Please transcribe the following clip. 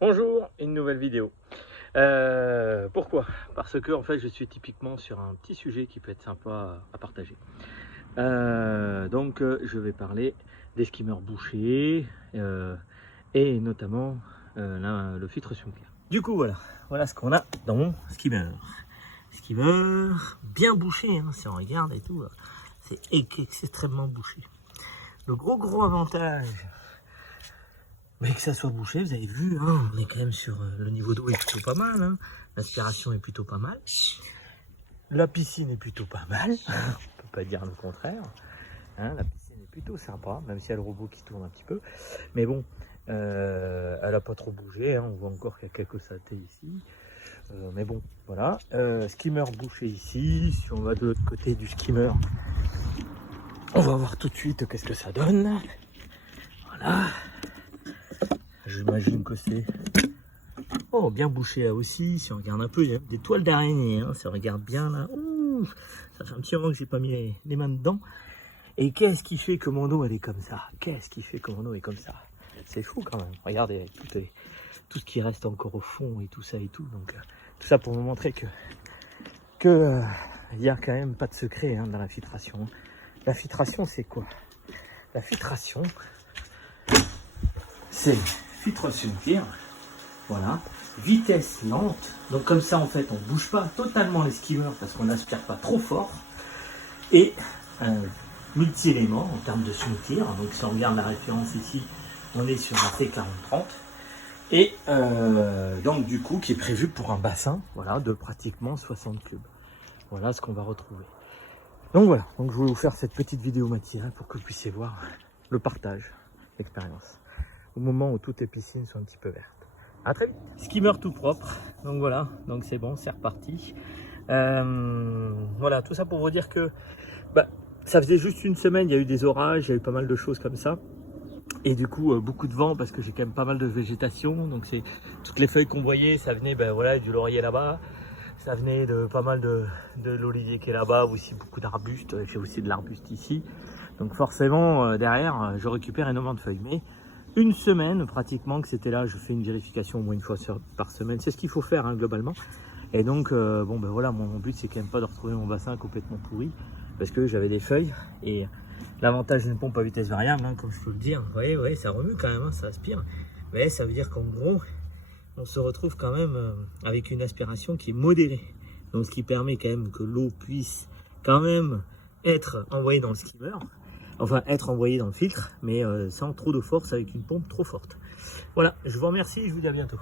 Bonjour, une nouvelle vidéo. Pourquoi? Parce que en fait je suis typiquement sur un petit sujet qui peut être sympa à partager. Je vais parler des skimmers bouchés et notamment le filtre Sunker. Du coup voilà ce qu'on a dans mon skimmer. Skimmer bien bouché, hein, si on regarde et tout, c'est extrêmement bouché. Le gros avantage, mais que ça soit bouché, vous avez vu, hein, on est quand même sur le niveau d'eau est plutôt pas mal, hein, l'aspiration est plutôt pas mal, la piscine est plutôt pas mal, on peut pas dire le contraire, hein, la piscine est plutôt sympa, même s'il y a le robot qui tourne un petit peu, mais bon, elle a pas trop bougé, hein, on voit encore qu'il y a quelques saletés ici, mais bon, voilà, skimmer bouché ici, si on va de l'autre côté du skimmer, on va voir tout de suite qu'est-ce que ça donne, voilà. J'imagine que c'est bien bouché là aussi. Si on regarde un peu, il y a des toiles d'araignée. Hein. Si on regarde bien là, ouh, ça fait un petit moment que j'ai pas mis les mains dedans. Et qu'est-ce qui fait que mon eau elle est comme ça? Qu'est-ce qui fait que mon eau est comme ça? C'est fou quand même. Regardez tout ce qui reste encore au fond et tout ça et tout. Donc tout ça pour vous montrer que il y a quand même pas de secret, hein, dans la filtration. La filtration c'est quoi? La filtration c'est filtration tir. Voilà, vitesse lente, donc comme ça en fait on bouge pas totalement les skimmers parce qu'on n'aspire pas trop fort, et multi-éléments en termes de tir. Donc si on regarde la référence ici, on est sur un T4030, et donc du coup qui est prévu pour un bassin, voilà, de pratiquement 60 cubes. Voilà ce qu'on va retrouver. Donc voilà, donc je voulais vous faire cette petite vidéo matinale pour que vous puissiez voir le partage d'expérience au moment où toutes les piscines sont un petit peu vertes. À très vite. Skimmer tout propre, donc voilà, donc c'est bon, c'est reparti. Voilà, tout ça pour vous dire que ça faisait juste une semaine, il y a eu des orages, il y a eu pas mal de choses comme ça. Et du coup, beaucoup de vent parce que j'ai quand même pas mal de végétation. Donc c'est toutes les feuilles qu'on voyait, ça venait voilà, du laurier là-bas. Ça venait de pas mal de l'olivier qui est là-bas, aussi beaucoup d'arbustes. J'ai aussi de l'arbuste ici. Donc forcément, derrière, je récupère énormément de feuilles. Mais une semaine pratiquement que c'était là, je fais une vérification au moins une fois par semaine. C'est ce qu'il faut faire, hein, globalement. Et donc, voilà, mon but c'est quand même pas de retrouver mon bassin complètement pourri parce que j'avais des feuilles. Et l'avantage d'une pompe à vitesse variable, hein, comme je peux le dire, vous voyez, ouais, ça remue quand même, hein, ça aspire. Mais ça veut dire qu'en gros, on se retrouve quand même avec une aspiration qui est modérée. Donc ce qui permet quand même que l'eau puisse quand même être envoyée dans le skimmer, enfin être envoyée dans le filtre, mais sans trop de force avec une pompe trop forte. Voilà, je vous remercie et je vous dis à bientôt.